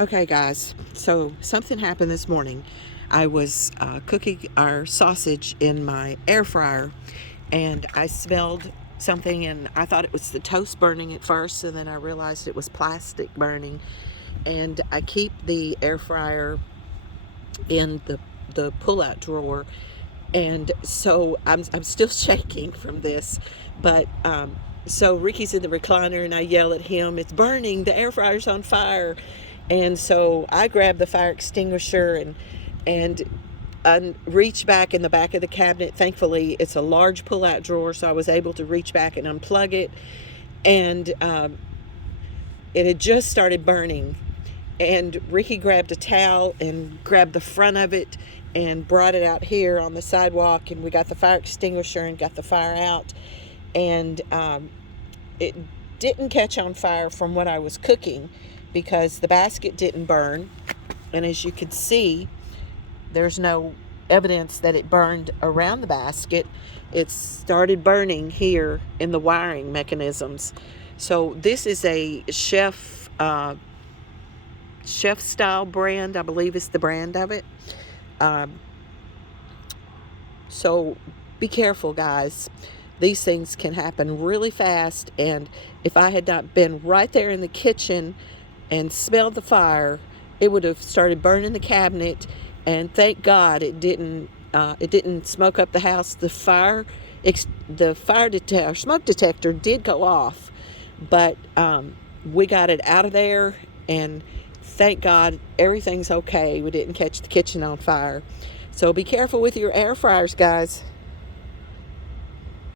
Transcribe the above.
Okay, guys, so something happened this morning. I was cooking our sausage in my air fryer, and I smelled something, and I thought it was the toast burning at first, and then I realized it was plastic burning. And I keep the air fryer in the pull-out drawer, and so I'm still shaking from this, but so Ricky's in the recliner, and I yell at him, "It's burning! The air fryer's on fire!" And so I grab the fire extinguisher and reach back in the back of the cabinet. Thankfully, it's a large pull-out drawer, so I was able to reach back and unplug it, and it had just started burning. And Ricky grabbed a towel and grabbed the front of it and brought it out here on the sidewalk, and we got the fire extinguisher and got the fire out. And it didn't catch on fire from what I was cooking because the basket didn't burn. And as you can see, there's no evidence that it burned around the basket. It started burning here in the wiring mechanisms. So this is a Chefstyle brand, I believe is the brand of it. Um, so be careful, guys. These things can happen really fast, and if I had not been right there in the kitchen and smelled the fire, it would have started burning the cabinet. And thank God it didn't. It didn't smoke up the house. The fire detector, smoke detector, did go off, but we got it out of there, and thank God everything's okay. We didn't catch the kitchen on fire. So be careful with your air fryers, guys.